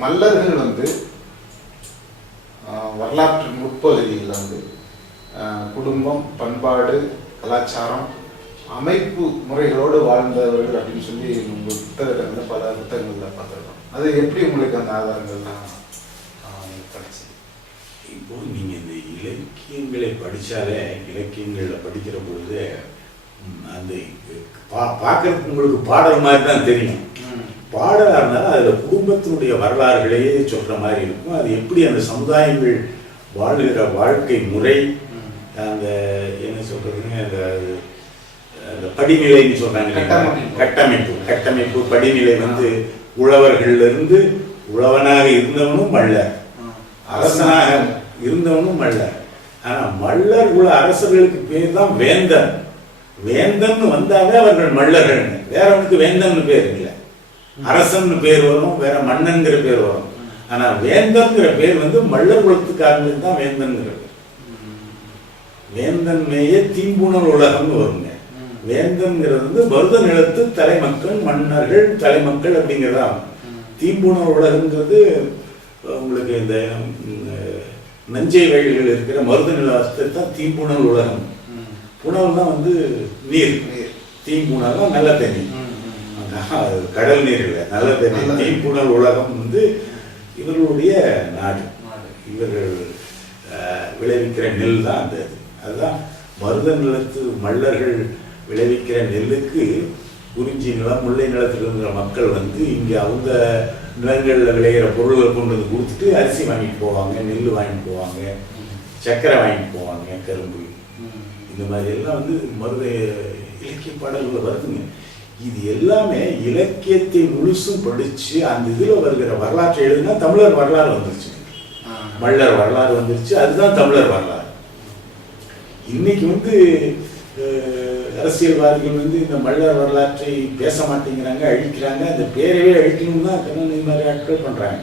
மல்லர்கள் வரலாற்று முற்பகுதியில் குடும்பம், பண்பாடு, கலாச்சாரம், அமைப்பு முறைகளோடு வாழ்ந்தவர்கள் அப்படின்னு சொல்லி உங்கள் புத்தகத்தில் பல புத்தகங்களில் பார்த்துருக்கோம். அது எப்படி உங்களுக்கு அந்த ஆதாரங்கள்லாம் கிடைச்சி? இப்போ நீங்கள் இந்த இலக்கியங்களை படித்தாலே, இலக்கியங்களில் படிக்கிற பொழுது அந்த பார்க்கறதுக்கு உங்களுக்கு பாடல் மாதிரி தான் தெரியும். பாடலாக இருந்தாலும் அதில் குடும்பத்தினுடைய வரலாறுகளையே சொல்கிற மாதிரி இருக்கும். அது எப்படி அந்த சமுதாயங்கள் வாழ்கிற வாழ்க்கை முறை, அந்த என்ன சொல்கிறதுங்க, அந்த படிநிலைன்னு சொல்கிறாங்க, கட்டமைப்பு படிநிலை உழவர்களிலிருந்து உழவனாக இருந்தவனும் மல்லர், அரசனாக இருந்தவனும் மல்லர். ஆனால் மல்லர் உள்ள அரசர்களுக்கு பேர் தான் வேந்தன். வேந்தன் வந்தாவே அவர்கள் மல்லர்கள். வேறவனுக்கு வேந்தன் பேர் இல்லை, அரசன் பேர் வரும், வேற மன்னன்கிற பேர் வரும். ஆனா வேந்தன்கிற பேர் மல்லர் குலத்துக்காரங்களுக்கு தான் வேந்தன்கிற பேர். வேந்தன் மேய தீம்புணர் உலகம்னு வருங்க. வேந்தன்கிறது மருத நிலத்து தலைமக்கள், மன்னர்கள் தலைமக்கள் அப்படிங்கிறதா. தீம்புணர் உலகங்கிறது உங்களுக்கு இந்த நஞ்சை வயல்கள் இருக்கிற மருத நிலத்தை தான் தீம்புணர் உலகம். புனல் தான் நீர், தீம்புணல் தான் நல்ல தண்ணி, கடல் நீர் இல்லை, நல்ல தண்ணி. தீம்புணல் உலகம் இவர்களுடைய நாடு. இவர்கள் விளைவிக்கிற நெல் தான் அந்த அதுதான் மருத நிலத்து மல்லர்கள் விளைவிக்கிற நெல்லுக்கு குறிஞ்சி நிலம், முல்லை நிலத்தில் இருக்கிற மக்கள் இங்கே அவங்க நிலங்களில் விளைகிற பொருள்களை கொண்டு வந்து கொடுத்துட்டு அரிசி வாங்கிட்டு போவாங்க, நெல் வாங்கிட்டு போவாங்க, சர்க்கரை வாங்கிட்டு போவாங்க, கரும்பு, இந்த மாதிரி எல்லாம் மருத இலக்கிய பாடல்கள் வருதுங்க. இது எல்லாமே இலக்கியத்தை முழுசும் படிச்சு அந்த இதில் வருகிற வரலாற்றை எழுதுனா தமிழர் வரலாறு வந்துருச்சு, மல்லர் வரலாறு வந்துருச்சு. அதுதான் தமிழர் வரலாறு. இன்னைக்கு அரசியல்வாதிகள் இந்த மல்லர் வரலாற்றை பேச மாட்டேங்கிறாங்க, அழிக்கிறாங்க. அந்த பேரவே அழிக்கணும்னு தான் கருணாநிதி மாதிரி ஆட்கள் பண்றாங்க.